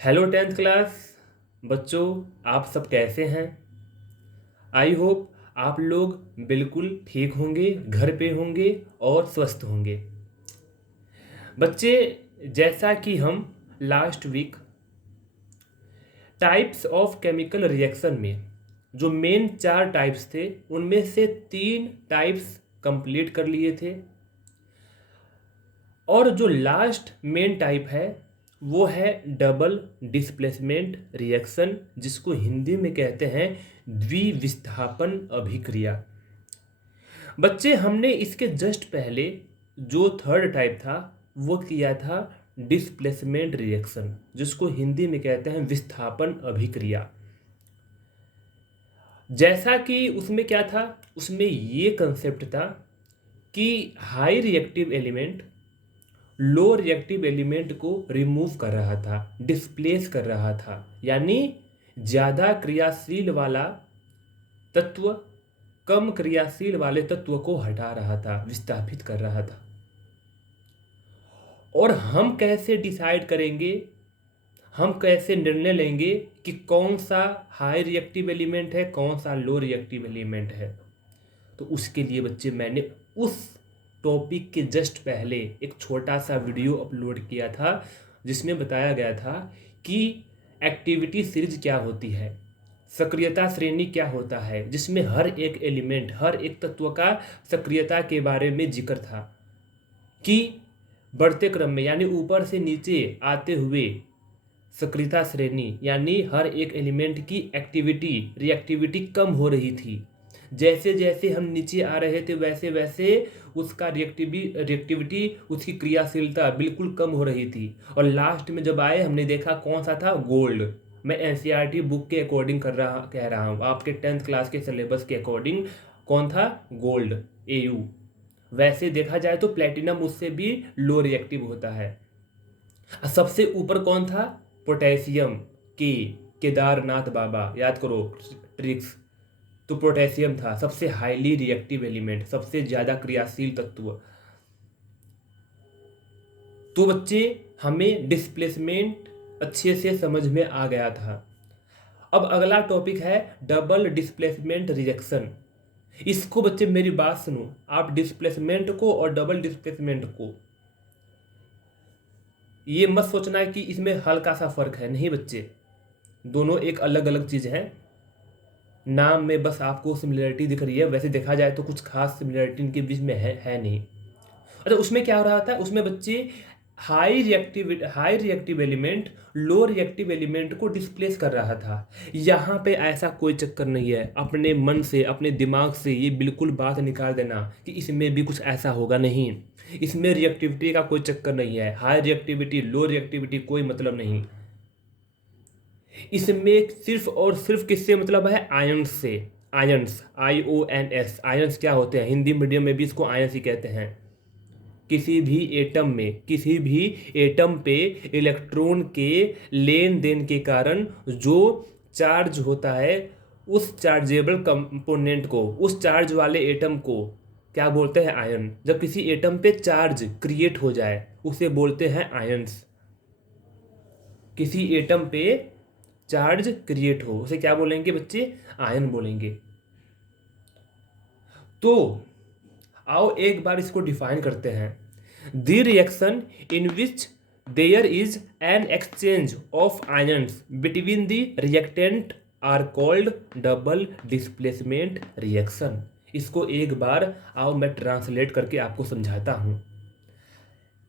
Hello tenth class बच्चों, आप सब कैसे हैं। आई होप आप लोग बिल्कुल ठीक होंगे, घर पे होंगे और स्वस्थ होंगे। बच्चे, जैसा कि हम last week types of chemical reaction में जो मेन 4 टाइप्स थे उनमें से 3 टाइप्स कंप्लीट कर लिए थे और जो लास्ट मेन टाइप है वो है डबल डिस्प्लेसमेंट रिएक्शन, जिसको हिंदी में कहते हैं द्विविस्थापन अभिक्रिया। बच्चे, हमने इसके जस्ट पहले जो थर्ड टाइप था वो किया था डिस्प्लेसमेंट रिएक्शन, जिसको हिंदी में कहते हैं विस्थापन अभिक्रिया। जैसा कि उसमें क्या था, उसमें ये कंसेप्ट था कि high reactive element low reactive element को रिमूव कर रहा था, डिस्प्लेस कर रहा था, यानी ज़्यादा क्रियाशील वाला तत्व कम क्रियाशील वाले तत्व को हटा रहा था, विस्थापित कर रहा था। और हम कैसे डिसाइड करेंगे, हम कैसे निर्णय लेंगे कि कौन सा हाई रिएक्टिव एलिमेंट है, कौन सा लो रिएक्टिव एलिमेंट है। तो उसके लिए बच्चे मैंने उस टॉपिक के जस्ट पहले एक छोटा सा वीडियो अपलोड किया था जिसमें बताया गया था कि एक्टिविटी सीरीज क्या होती है, सक्रियता श्रेणी क्या होता है, जिसमें हर एक एलिमेंट, हर एक तत्व का सक्रियता के बारे में जिक्र था कि बढ़ते क्रम में यानी ऊपर से नीचे आते हुए सक्रियता श्रेणी यानी हर एक एलिमेंट की एक्टिविटी रिएक्टिविटी कम हो रही थी। जैसे जैसे हम नीचे आ रहे थे वैसे वैसे उसका रिएक्टिविटी उसकी क्रियाशीलता बिल्कुल कम हो रही थी। और लास्ट में जब आए हमने देखा कौन सा था, गोल्ड। मैं एनसीईआरटी बुक के अकॉर्डिंग कह रहा हूँ, आपके 10th क्लास के सिलेबस के अकॉर्डिंग कौन था, गोल्ड, एयू। वैसे देखा जाए तो प्लेटिनम उससे भी लो रिएक्टिव होता है। सबसे ऊपर कौन था, पोटेशियम, केदारनाथ बाबा, याद करो ट्रिक्स। तो पोटेशियम था सबसे हाईली रिएक्टिव एलिमेंट, सबसे ज़्यादा क्रियाशील तत्व। तो बच्चे, हमें डिस्प्लेसमेंट अच्छे से समझ में आ गया था। अब अगला टॉपिक है डबल डिस्प्लेसमेंट रिएक्शन। इसको बच्चे मेरी बात सुनो, आप डिस्प्लेसमेंट को और डबल डिस्प्लेसमेंट को ये मत सोचना है कि इसमें हल्का सा फर्क है, नहीं बच्चे, दोनों एक अलग अलग चीज़ है। नाम में बस आपको सिमिलरिटी दिख रही है, वैसे देखा जाए तो कुछ खास सिमिलरिटी इनके बीच में है नहीं। अच्छा, उसमें क्या हो रहा था, उसमें बच्चे high reactive element low reactive element को डिस्प्लेस कर रहा था। यहाँ पे ऐसा कोई चक्कर नहीं है, अपने मन से अपने दिमाग से ये बिल्कुल बात निकाल देना कि इसमें भी कुछ ऐसा होगा, नहीं। इसमें रिएक्टिविटी का कोई चक्कर नहीं है, हाई रिएक्टिविटी लो रिएक्टिविटी कोई मतलब नहीं। इसमें सिर्फ और सिर्फ किससे मतलब है, आयंस से। आयंस, IONS, आयंस क्या होते हैं, हिंदी मीडियम में भी इसको आयंस ही कहते हैं। किसी भी एटम पे इलेक्ट्रॉन के लेन देन के कारण जो चार्ज होता है, उस चार्जेबल कंपोनेंट को, उस चार्ज वाले एटम को क्या बोलते हैं, आयन। जब किसी एटम पे चार्ज क्रिएट हो जाए उसे बोलते हैं आयंस। किसी एटम पे चार्ज क्रिएट हो उसे क्या बोलेंगे बच्चे, आयन बोलेंगे। तो आओ एक बार इसको डिफाइन करते हैं। The reaction in which there is an exchange of ions between the reactant are called double displacement reaction. इसको एक बार आओ मैं ट्रांसलेट करके आपको समझाता हूँ।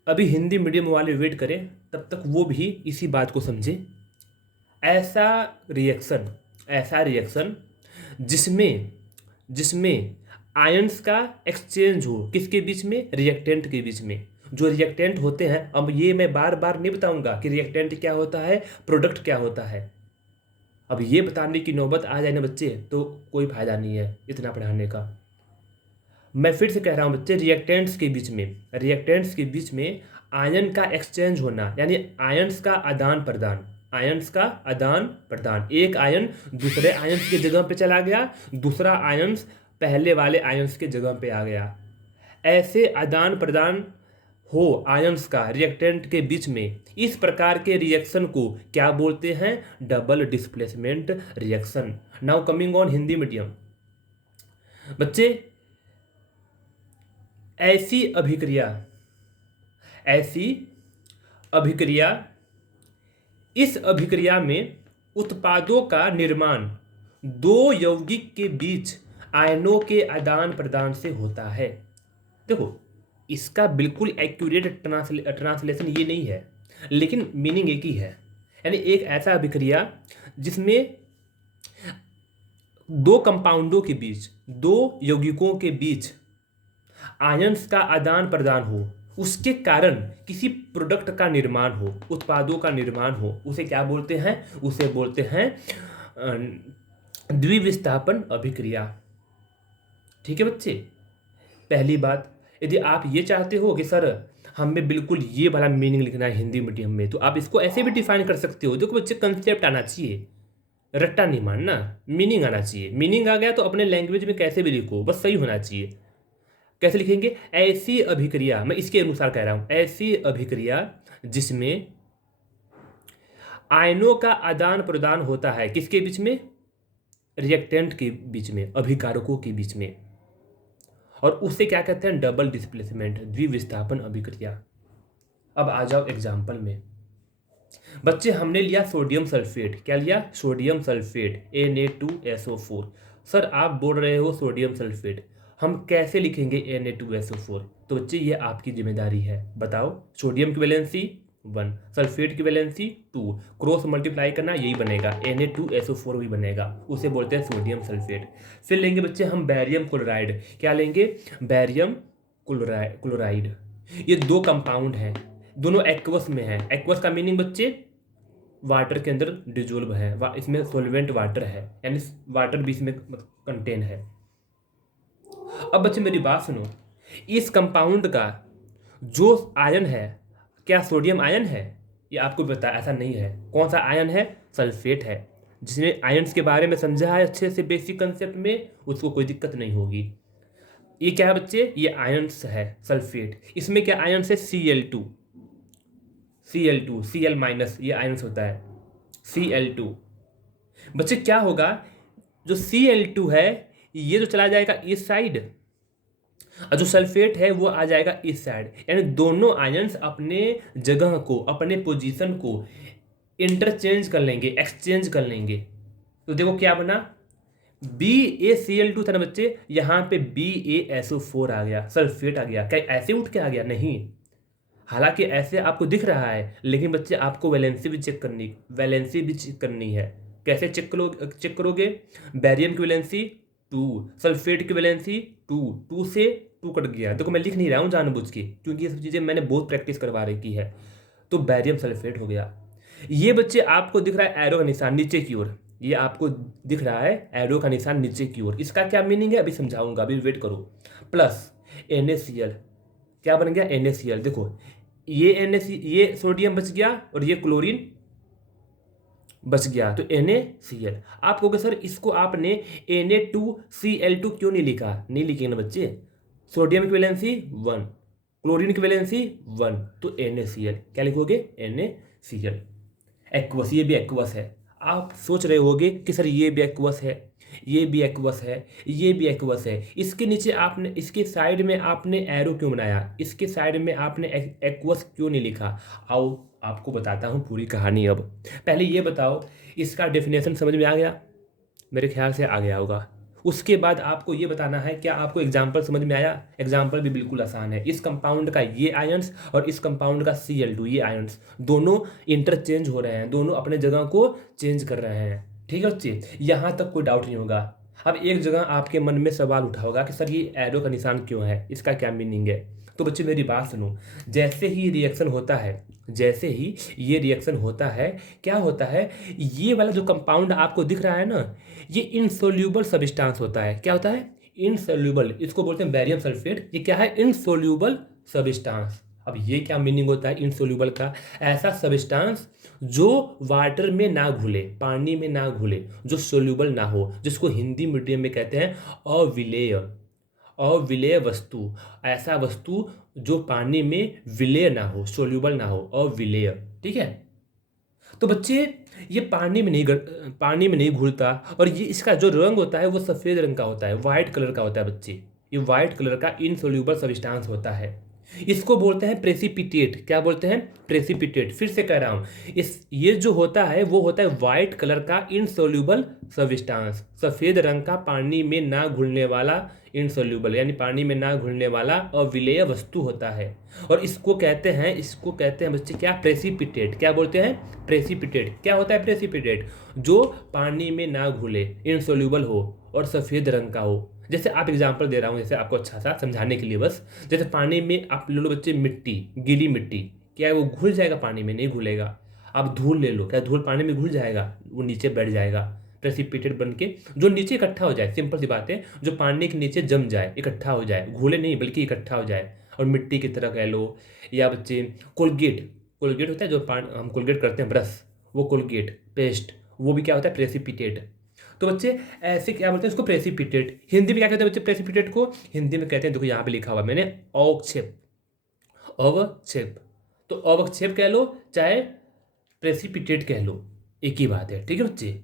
अभी हिंदी मीडियम वाले वेट करें, तब तक वो भी इसी बात को समझे। ऐसा रिएक्शन जिसमें जिसमें आयंस का एक्सचेंज हो, किसके बीच में, रिएक्टेंट के बीच में। जो रिएक्टेंट होते हैं, अब ये मैं बार बार नहीं बताऊंगा कि रिएक्टेंट क्या होता है, प्रोडक्ट क्या होता है। अब ये बताने की नौबत आ जाए ना बच्चे तो कोई फायदा नहीं है इतना पढ़ाने का। मैं फिर से कह रहा हूँ बच्चे, रिएक्टेंट्स के बीच में आयन का एक्सचेंज होना, यानी आयंस का आदान प्रदान। एक आयन दूसरे आयंस की जगह पे चला गया, दूसरा आयंस पहले वाले आयंस के जगह पे आ गया। ऐसे आदान प्रदान हो आयंस का रिएक्टेंट के बीच में, इस प्रकार के रिएक्शन को क्या बोलते हैं? Double displacement reaction. Now coming on Hindi medium बच्चे, ऐसी अभिक्रिया ऐसी अभिक्रिया इस अभिक्रिया में उत्पादों का निर्माण दो यौगिक के बीच आयनों के आदान प्रदान से होता है। देखो, इसका बिल्कुल एक्यूरेट ट्रांसलेशन ये नहीं है, लेकिन मीनिंग एक ही है। यानी एक ऐसा अभिक्रिया जिसमें दो कंपाउंडों के बीच, दो यौगिकों के बीच आयंस का आदान प्रदान हो, उसके कारण किसी प्रोडक्ट का निर्माण हो, उत्पादों का निर्माण हो, उसे क्या बोलते हैं? उसे बोलते हैं द्विविस्थापन अभिक्रिया। ठीक है बच्चे, पहली बात, यदि आप ये चाहते हो कि सर हमें बिल्कुल ये वाला मीनिंग लिखना है हिंदी मीडियम में, तो आप इसको ऐसे भी डिफाइन कर सकते हो। देखो बच्चे, कंसेप्ट आना चाहिए, रट्टा नहीं मानना, मीनिंग आना चाहिए। मीनिंग आ गया तो अपने लैंग्वेज में कैसे भी लिखो, बस सही होना चाहिए। कैसे लिखेंगे? ऐसी अभिक्रिया, मैं इसके अनुसार कह रहा हूं, ऐसी अभिक्रिया जिसमें आयनों का आदान प्रदान होता है, किसके बीच में? रिएक्टेंट के बीच में, अभिकारकों के बीच में, और उसे क्या कहते हैं? डबल डिस्प्लेसमेंट, द्विविस्थापन अभिक्रिया। अब आ जाओ एग्जाम्पल में बच्चे, हमने लिया सोडियम सल्फेट। क्या लिया? Sodium sulphate, Na2SO4। सर आप बोल रहे हो सोडियम सल्फेट, हम कैसे लिखेंगे Na2SO4? तो बच्चे ये आपकी जिम्मेदारी है, बताओ। सोडियम की वैलेंसी 1, सल्फेट की वैलेंसी 2, क्रॉस मल्टीप्लाई करना, यही बनेगा, Na2SO4 भी बनेगा, उसे बोलते हैं सोडियम सल्फेट। फिर लेंगे बच्चे हम बैरियम क्लोराइड। क्या लेंगे? Barium chloride. ये दो कंपाउंड हैं, दोनों एक्वस में है। एक्वस का मीनिंग बच्चे वाटर के अंदर डिजोल्व है, इसमें सॉल्वेंट वाटर है, यानी वाटर भी इसमें कंटेन है। अब बच्चे मेरी बात सुनो, इस कंपाउंड का जो आयन है, क्या सोडियम आयन है? ये आपको पता है, ऐसा नहीं है। कौन सा आयन है? सल्फेट है। जिसने आयन्स के बारे में समझा है अच्छे से बेसिक कंसेप्ट में, उसको कोई दिक्कत नहीं होगी। ये क्या है बच्चे? ये आयन्स है, सल्फेट। इसमें क्या आयन्स है? Cl2, Cl माइनस, ये आयन्स होता है Cl2। बच्चे क्या होगा, जो Cl2 है ये तो चला जाएगा इस साइड, और जो सल्फेट है वो आ जाएगा इस साइड, यानी दोनों आयन्स अपने जगह को, अपने पोजीशन को इंटरचेंज कर लेंगे, एक्सचेंज कर लेंगे। तो देखो क्या बना, BaCl2 था ना बच्चे, यहाँ पे BaSO4 आ गया, सल्फेट आ गया। क्या ऐसे उठ के आ गया? नहीं, हालांकि ऐसे आपको दिख रहा है, लेकिन बच्चे आपको वैलेंसी भी चेक करनी है। कैसे चेक करोगे? बैरियम की वैलेंसी 2, सल्फेट की वैलेंसी 2 से 2 कट गया। देखो मैं लिख नहीं रहा हूँ जानबूझ के, क्योंकि ये सब चीज़ें मैंने बहुत प्रैक्टिस करवा रखी है। तो बैरियम सल्फेट हो गया। ये बच्चे आपको दिख रहा है एरो का निशान नीचे की ओर, ये आपको दिख रहा है एरो का निशान नीचे की ओर। इसका क्या मीनिंग है अभी समझाऊंगा, अभी वेट करो। प्लस NaCl, क्या बन गया? NaCl। देखो ये सोडियम बच गया और ये क्लोरीन बच गया, तो NaCl। आप कहोगे सर इसको आपने Na2Cl2 क्यों नहीं लिखा? नहीं लिखेंगे ना बच्चे, सोडियम की वैलेंसी 1, क्लोरीन की वैलेंसी 1, तो NaCl। क्या लिखोगे? NaCl। एक्वस, ये भी एक्वस है। आप सोच रहे होगे कि सर ये भी एक्वस है, ये भी एक्वस है, ये भी एक्वस है, इसके नीचे आपने, इसके साइड में आपने एरो क्यों बनाया? इसके साइड में आपने एक्वस क्यों नहीं लिखा? आओ आपको बताता हूँ पूरी कहानी। अब पहले ये बताओ, इसका डेफिनेशन समझ में आ गया? मेरे ख्याल से आ गया होगा। उसके बाद आपको ये बताना है, क्या आपको एग्जाम्पल समझ में आया? एग्जाम्पल भी बिल्कुल आसान है। इस कंपाउंड का ये आयंस और इस कंपाउंड का Cl2, ये आयंस दोनों इंटरचेंज हो रहे हैं, दोनों अपने जगह को चेंज कर रहे हैं। ठीक है बच्चे, यहाँ तक कोई डाउट नहीं होगा। अब एक जगह आपके मन में सवाल उठा होगा कि सर ये एरो का निशान क्यों है, इसका क्या मीनिंग है? तो बच्चे मेरी बात सुनो, जैसे ही रिएक्शन होता है, जैसे ही ये रिएक्शन होता है, क्या होता है, ये वाला जो कंपाउंड आपको दिख रहा है ना, ये इनसोल्यूबल सब्सटेंस होता है। क्या होता है? इनसोल्यूबल, इसको बोलते हैं बैरियम सल्फेट। ये क्या है? Insoluble substance. अब ये क्या मीनिंग होता है इनसोल्यूबल का? ऐसा सब्सटेंस जो वाटर में ना घुले, पानी में ना घुले, जो सोल्यूबल ना हो, जिसको हिंदी मीडियम में कहते हैं अविलेय। अविलेय वस्तु, ऐसा वस्तु जो पानी में विलेय ना हो, सोल्यूबल ना हो, अविलेय। ठीक है। तो बच्चे ये पानी में नहीं घुलता, और ये इसका जो रंग होता है वो सफ़ेद रंग का होता है, वाइट कलर का होता है बच्चे। ये वाइट कलर का इनसोल्यूबल सब्सटेंस होता है। इसको बोलते हैं प्रेसिपिटेट। क्या बोलते हैं? प्रेसिपिटेट। फिर से कह रहा हूँ, ये जो होता है वो होता है वाइट कलर का इनसोल्यूबल सब्सटेंस, सफ़ेद रंग का पानी में ना घुलने वाला इनसोल्यूबल, यानी पानी में ना घुलने वाला अविलेय वस्तु होता है। और इसको कहते हैं बच्चे क्या? प्रेसिपिटेट। क्या बोलते हैं? प्रेसिपिटेट। क्या होता है प्रेसिपिटेट? जो पानी में ना घुले, इनसोल्यूबल हो और सफ़ेद रंग का हो। जैसे आप एग्जांपल दे रहा हूँ, जैसे आपको अच्छा सा समझाने के लिए बस, जैसे पानी में आप ले लो बच्चे मिट्टी, गीली मिट्टी, क्या है वो घुल जाएगा पानी में? नहीं घुलेगा। आप धूल ले लो, क्या धूल पानी में घुल जाएगा? वो नीचे बैठ जाएगा प्रेसिपिटेट बन के, जो नीचे इकट्ठा हो जाए। सिंपल सी बात है, जो पानी के नीचे जम जाए, इकट्ठा हो जाए, घुले नहीं बल्कि इकट्ठा हो जाए, और मिट्टी की तरह कह लो। या बच्चे कोलगेट, कोलगेट होता है जो हम कोलगेट करते हैं, ब्रश, वो कोलगेट पेस्ट, वो भी क्या होता है? प्रेसिपिटेट। तो बच्चे ऐसे क्या बोलते हैं इसको? प्रेसिपिटेट। हिंदी में क्या कहते हैं बच्चे प्रेसिपिटेट को? हिंदी में कहते हैं, देखो यहाँ पे लिखा हुआ मैंने, अवक्षेप। अवक्षेप। तो अवक्षेप कह लो चाहे प्रेसिपिटेट कह लो, एक ही बात है। ठीक है बच्चे।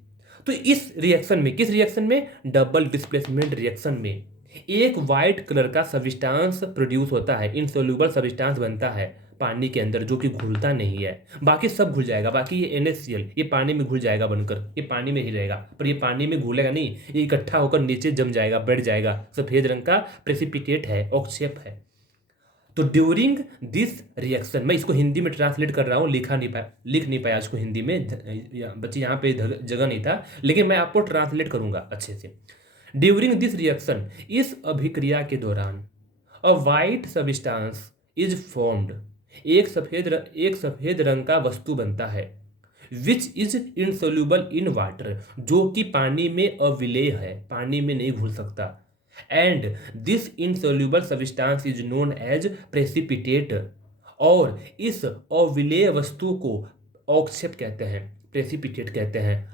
तो इस रिएक्शन में, किस रिएक्शन में? डबल डिस्प्लेसमेंट रिएक्शन में एक वाइट कलर का सब्सटेंस प्रोड्यूस होता है, इनसोल्यूबल सब्सटेंस बनता है पानी के अंदर, जो कि घुलता नहीं है। बाकी सब घुल जाएगा, बाकी ये NaCl ये पानी में घुल जाएगा बनकर, ये पानी में ही रहेगा, पर ये पानी में घुलेगा नहीं, ये इकट्ठा होकर नीचे जम जाएगा, बैठ जाएगा। सफेद रंग का प्रेसिपिटेट है, अवक्षेप है। तो ड्यूरिंग दिस रिएक्शन, मैं इसको हिंदी में ट्रांसलेट कर रहा हूँ, लिख नहीं पाया इसको हिंदी में, बच्चे यहाँ पे जगह नहीं था, लेकिन मैं आपको ट्रांसलेट करूंगा अच्छे से। ड्यूरिंग दिस रिएक्शन, इस अभिक्रिया के दौरान, अ वाइट सब्सटेंस इज फॉर्म्ड, एक सफेद रंग का वस्तु बनता है, which is insoluble in water, जो कि पानी में अविलेय है, पानी में नहीं घुल सकता। And this insoluble substance is known as precipitate, और इस अविलेय वस्तु को अवक्षेप कहते हैं, प्रेसिपिटेट कहते हैं।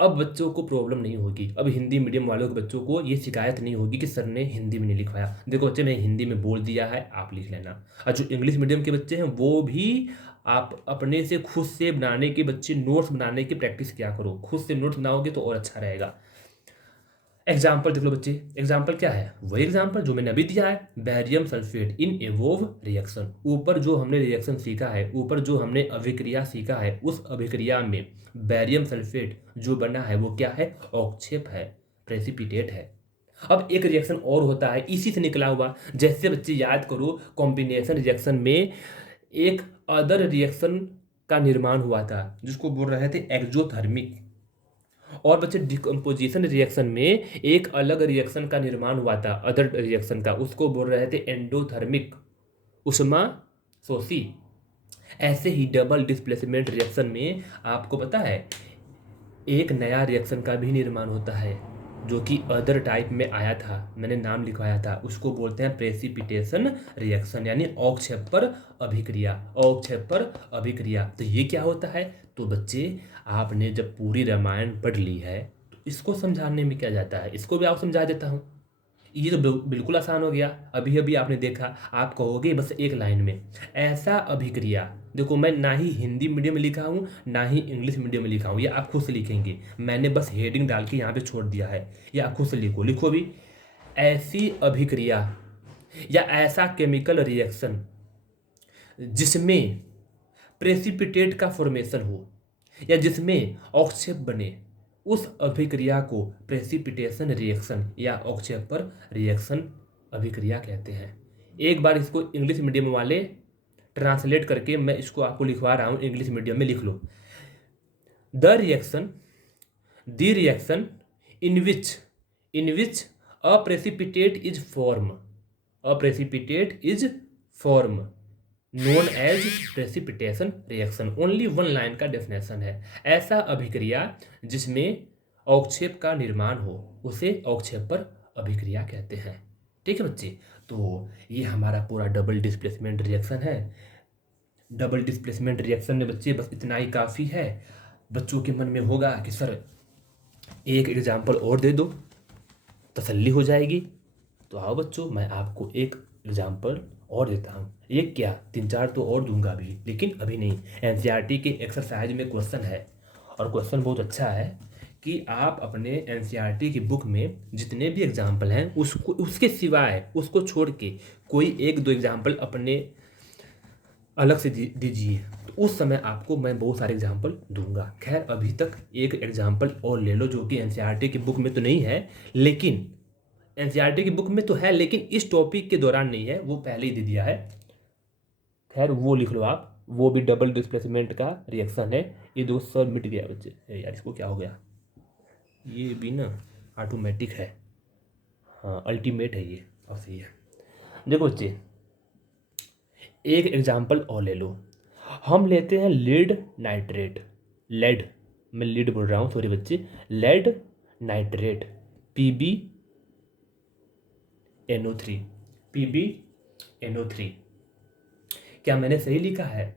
अब बच्चों को प्रॉब्लम नहीं होगी, अब हिंदी मीडियम वालों के बच्चों को ये शिकायत नहीं होगी कि सर ने हिंदी में नहीं लिखवाया। देखो बच्चे, मैं हिंदी में बोल दिया है, आप लिख लेना। और जो इंग्लिश मीडियम के बच्चे हैं वो भी आप अपने से खुद से बनाने के, बच्चे नोट्स बनाने की प्रैक्टिस क्या करो, खुद से नोट्स बनाओगे तो और अच्छा रहेगा। एग्जाम्पल देख लो बच्चे, एग्जाम्पल क्या है? वही एग्जाम्पल जो मैंने अभी दिया है, बैरियम सल्फेट इन एवोव रिएक्शन। ऊपर जो हमने रिएक्शन सीखा है, ऊपर जो हमने अभिक्रिया सीखा है, उस अभिक्रिया में बैरियम सल्फेट जो बना है वो क्या है? अवक्षेप है, प्रेसिपिटेट है। अब एक रिएक्शन और होता है इसी से निकला हुआ, जैसे बच्चे याद करो, कॉम्बिनेशन रिएक्शन में एक अदर रिएक्शन का निर्माण हुआ था जिसको बोल रहे थे एक्जोथर्मिक। और बच्चे डिकम्पोजिशन रिएक्शन में एक अलग रिएक्शन का निर्माण हुआ था, अदर रिएक्शन का, उसको बोल रहे थे एंडोथर्मिक, उष्मा शोषी। ऐसे ही डबल डिस्प्लेसमेंट रिएक्शन में आपको पता है एक नया रिएक्शन का भी निर्माण होता है, जो कि अदर टाइप में आया था, मैंने नाम लिखवाया था, उसको बोलते हैं प्रेसिपिटेशन रिएक्शन, यानी अवक्षेप पर अभिक्रिया, अवक्षेप पर अभिक्रिया। तो ये क्या होता है? तो बच्चे आपने जब पूरी रामायण पढ़ ली है तो इसको समझाने में क्या जाता है, इसको भी आप समझा देता हूँ। ये तो बिल्कुल आसान हो गया। अभी अभी आपने देखा, आप कहोगे बस एक लाइन में, ऐसा अभिक्रिया। देखो, मैं ना ही हिंदी मीडियम में लिखा हूँ ना ही इंग्लिश मीडियम में लिखा हूँ, ये आप खुद से लिखेंगे, मैंने बस हेडिंग डाल के यहाँ पे छोड़ दिया है, ये आप खुद से लिखो भी। ऐसी अभिक्रिया या ऐसा केमिकल रिएक्शन जिसमें प्रेसिपिटेट का फॉर्मेशन हो या जिसमें अवक्षेप बने, उस अभिक्रिया को प्रेसिपिटेशन रिएक्शन या अवक्षेप पर रिएक्शन अभिक्रिया कहते हैं। एक बार इसको इंग्लिश मीडियम वाले ट्रांसलेट करके मैं इसको आपको लिखवा रहा हूँ, इंग्लिश मीडियम में लिख लो। The reaction in which a precipitate is form known as precipitation reaction. Only one line का डेफिनेशन है। ऐसा अभिक्रिया जिसमें अवक्षेप का निर्माण हो उसे अवक्षेप पर अभिक्रिया कहते हैं। ठीक है बच्चे, तो ये हमारा पूरा डबल डिस्प्लेसमेंट रिएक्शन है। डबल डिस्प्लेसमेंट रिएक्शन में बच्चे बस इतना ही काफ़ी है। बच्चों के मन में होगा कि सर एक एग्जाम्पल और दे दो, तसल्ली हो जाएगी। तो आओ बच्चों, मैं आपको एक एग्जाम्पल और देता हूँ। एक क्या, 3-4 तो और दूंगा अभी, लेकिन अभी नहीं। एनसीईआरटी के एक्सरसाइज में क्वेश्चन है, और क्वेश्चन बहुत अच्छा है कि आप अपने एनसीईआरटी की बुक में जितने भी एग्जाम्पल हैं उसको, उसके सिवाय, उसको छोड़ के कोई 1-2 एग्जाम्पल अपने अलग से दीजिए। तो उस समय आपको मैं बहुत सारे एग्जाम्पल दूंगा। खैर अभी तक एक एग्जाम्पल और ले लो, जो कि एनसीईआरटी की बुक में तो नहीं है, लेकिन एनसीईआरटी की बुक में तो है, लेकिन इस टॉपिक के दौरान नहीं है, वो पहले ही दे दिया है। खैर वो लिख लो आप, वो भी डबल डिस्प्लेसमेंट का रिएक्शन है। ये दोस्त सब मिट गया बच्चे, यार इसको क्या हो गया, ये भी ना ऑटोमेटिक है, हाँ अल्टीमेट है ये, अब सही है। देखो बच्चे, एक एग्जाम्पल और ले लो। हम लेते हैं लीड नाइट्रेट, लेड, मैं लीड बोल रहा हूँ, सॉरी बच्चे, लेड नाइट्रेट, PbNO3, PbNO3। क्या मैंने सही लिखा है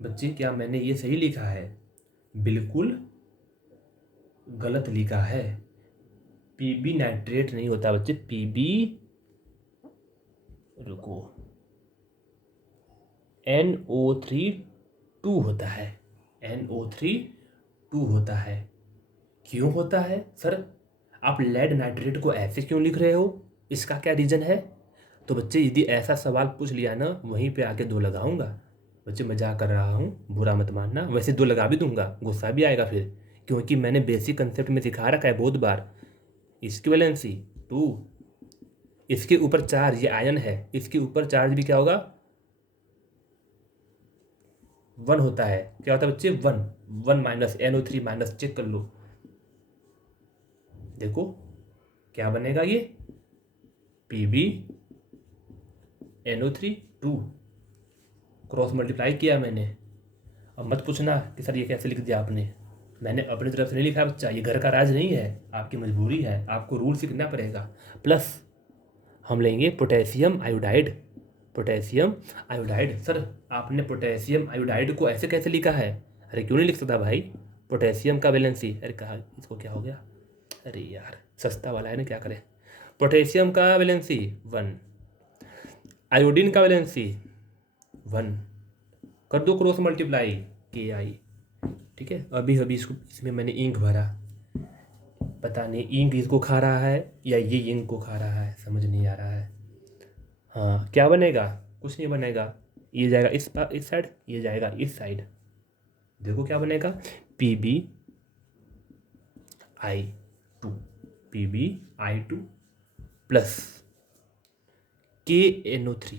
बच्चे, क्या मैंने ये सही लिखा है? बिल्कुल गलत लिखा है। पीबी नाइट्रेट नहीं होता बच्चे, पीबी, रुको, NO3 2 होता है, NO3 2 होता है। क्यों होता है सर? आप लेड नाइट्रेट को ऐसे क्यों लिख रहे हो, इसका क्या रीज़न है? तो बच्चे यदि ऐसा सवाल पूछ लिया ना, वहीं पे आके 2 लगाऊंगा। बच्चे मजाक कर रहा हूँ, बुरा मत मानना, वैसे 2 लगा भी दूंगा, गुस्सा भी आएगा फिर, क्योंकि मैंने बेसिक कंसेप्ट में सिखा रखा है बहुत बार। इक्विवेलेंसी 2, इसके ऊपर चार्ज, ये आयन है, इसके ऊपर चार्ज भी क्या होगा, 1 होता है। क्या होता है बच्चे, 1 माइनस NO3 माइनस, चेक कर लो, देखो क्या बनेगा ये, PbNO3 2, क्रॉस मल्टीप्लाई किया मैंने। अब मत पूछना कि सर ये कैसे लिख दिया आपने, मैंने अपनी तरफ से नहीं लिखा बच्चा, ये घर का राज नहीं है, आपकी मजबूरी है, आपको रूल सीखना पड़ेगा। प्लस हम लेंगे potassium iodide, potassium iodide. Sir आपने पोटेशियम आयोडाइड को ऐसे कैसे लिखा है? अरे क्यों नहीं लिख सकता भाई, पोटेशियम का वैलेंसी, अरे कहा इसको क्या हो गया, अरे यार सस्ता वाला है ना, क्या करें। पोटेशियम का वैलेंसी 1, आयोडीन का वैलेंसी 1, कर दो क्रॉस मल्टीप्लाई, KI। ठीक है, अभी अभी इसको, इसमें मैंने इंक भरा, पता नहीं इंक इसको खा रहा है या ये इंक को खा रहा है, समझ नहीं आ रहा है। हाँ क्या बनेगा, कुछ नहीं बनेगा, ये जाएगा इस साइड, ये जाएगा इस साइड, देखो क्या बनेगा, PbI2, PbI2 plus KNO3,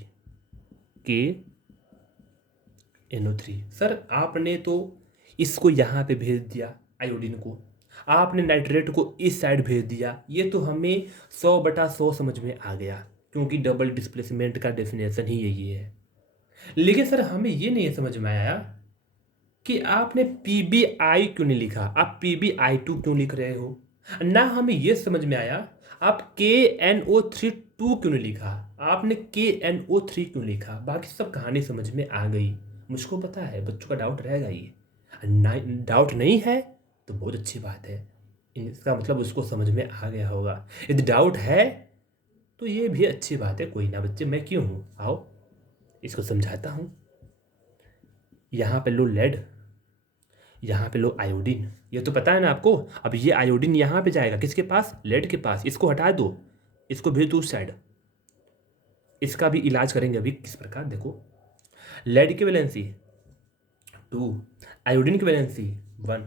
KNO3। Sir आपने तो इसको यहाँ पे भेज दिया, आयोडीन को, आपने नाइट्रेट को इस साइड भेज दिया, ये तो हमें 100/100 समझ में आ गया, क्योंकि डबल डिस्प्लेसमेंट का डेफिनेशन ही यही है। लेकिन सर हमें ये नहीं समझ में आया कि आपने PbI क्यों नहीं लिखा, आप PbI2 क्यों लिख रहे हो, ना हमें ये समझ में आया आप KNO3 2 क्यों नहीं लिखा, आपने KNO3 क्यों लिखा। बाकी सब कहानी समझ में आ गई, मुझको पता है बच्चों का डाउट रहेगा, ये डाउट नहीं है तो बहुत अच्छी बात है, इसका मतलब उसको समझ में आ गया होगा। यदि डाउट है तो ये भी अच्छी बात है, कोई ना बच्चे, मैं क्यों हूँ, आओ इसको समझाता हूँ। यहाँ पे लो लेड, यहाँ पे लो आयोडीन, ये तो पता है ना आपको। अब ये आयोडीन यहाँ पे जाएगा किसके पास, लेड के पास, इसको हटा दो, इसको भेज दो उस साइड। इसका भी इलाज करेंगे अभी किस प्रकार, देखो लेड की वैलेंसी 2, आयोडीन की वैलेंसी 1,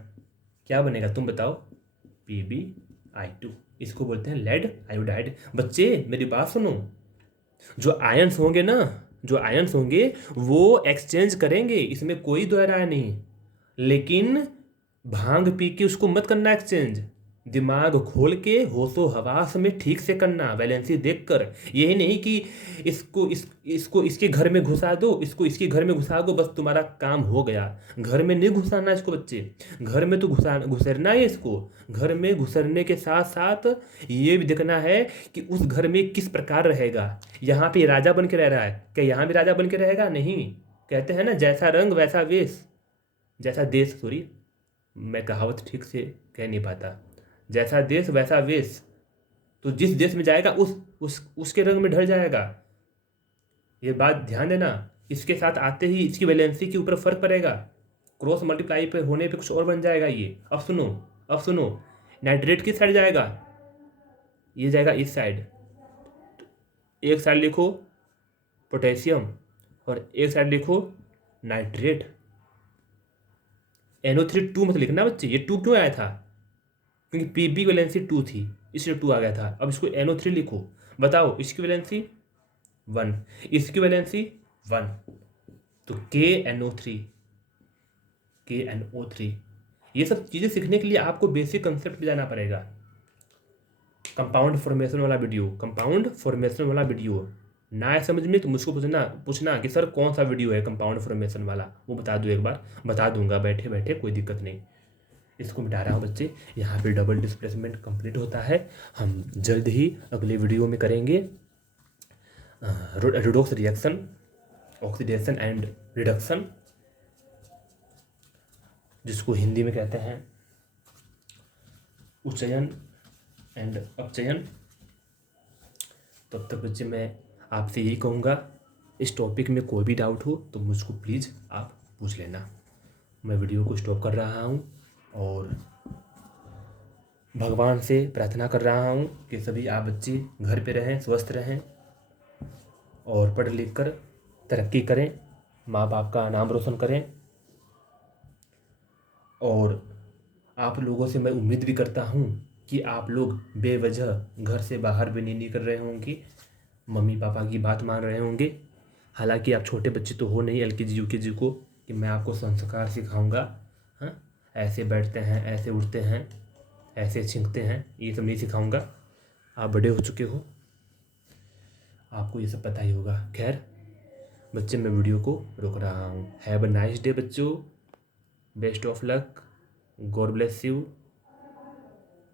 क्या बनेगा तुम बताओ, PbI2, इसको बोलते हैं लेड आयोडाइड। बच्चे मेरी बात सुनो, जो आयंस होंगे ना, जो आयंस होंगे वो एक्सचेंज करेंगे, इसमें कोई दो राय नहीं, लेकिन भांग पी के उसको मत करना एक्सचेंज, दिमाग खोल के होशो हवास में ठीक से करना, वैलेंसी देखकर। यही नहीं कि इसको इसके घर में घुसा दो, इसको इसके घर में घुसा दो, बस तुम्हारा काम हो गया। घर में नहीं घुसाना इसको बच्चे, घर में तो घुसरना है इसको। घर में घुसरने के साथ साथ ये भी देखना है कि उस घर में किस प्रकार रहेगा। यहाँ पे राजा बन के रह रहा है, क्या यहाँ भी राजा बन के रहेगा? नहीं, कहते हैं ना जैसा रंग वैसा वेश, जैसा देश, सॉरी मैं कहावत ठीक से कह नहीं पाता, जैसा देश वैसा वेश। तो जिस देश में जाएगा उसके रंग में ढल जाएगा। ये बात ध्यान देना। इसके साथ आते ही इसकी वैलेंसी के ऊपर फर्क पड़ेगा, क्रॉस मल्टीप्लाई पे होने पे कुछ और बन जाएगा ये। अब सुनो, नाइट्रेट किस साइड जाएगा? ये जाएगा इस साइड। एक साइड लिखो पोटेशियम और एक साइड लिखो नाइट्रेट। NO3 2 मत लिखना बच्चे। ये 2 क्यों आया था? क्योंकि पीबी की वैलेंसी 2 थी, इसलिए 2 आ गया था। अब इसको NO3 लिखो। बताओ, इसकी वैलेंसी 1, इसकी वैलेंसी 1, तो KNO3। ये सब चीज़ें सीखने के लिए आपको बेसिक कंसेप्ट पे जाना पड़ेगा। कंपाउंड फॉर्मेशन वाला वीडियो ना समझ में तो मुझको पूछना कि सर कौन सा वीडियो है कंपाउंड फॉर्मेशन वाला, वो बता दो। एक बार बता दूंगा बैठे बैठे, कोई दिक्कत नहीं। इसको मिटा रहा हूँ बच्चे। यहाँ पे डबल डिस्प्लेसमेंट कंप्लीट होता है। हम जल्द ही अगले वीडियो में करेंगे redox reaction, oxidation and reduction, जिसको हिंदी में कहते हैं उच्चयन एंड अपचयन। तब तक बच्चे मैं आपसे यही कहूँगा, इस टॉपिक में कोई भी डाउट हो तो मुझको प्लीज़ आप पूछ लेना। मैं वीडियो को स्टॉप कर रहा हूँ और भगवान से प्रार्थना कर रहा हूँ कि सभी आप बच्चे घर पे रहें, स्वस्थ रहें और पढ़ लिख कर तरक्की करें, माँ बाप का नाम रोशन करें। और आप लोगों से मैं उम्मीद भी करता हूँ कि आप लोग बेवजह घर से बाहर भी नहीं निकल रहे होंगे, मम्मी पापा की बात मान रहे होंगे। हालांकि आप छोटे बच्चे तो हो नहीं LKG UKG को कि मैं आपको संस्कार सिखाऊंगा। हाँ, ऐसे बैठते हैं, ऐसे उठते हैं, ऐसे छींकते हैं, ये सब नहीं सिखाऊंगा। आप बड़े हो चुके हो, आपको ये सब पता ही होगा। खैर बच्चे, मैं वीडियो को रोक रहा हूँ। हैव अ नाइस डे बच्चों, best of luck, God bless you.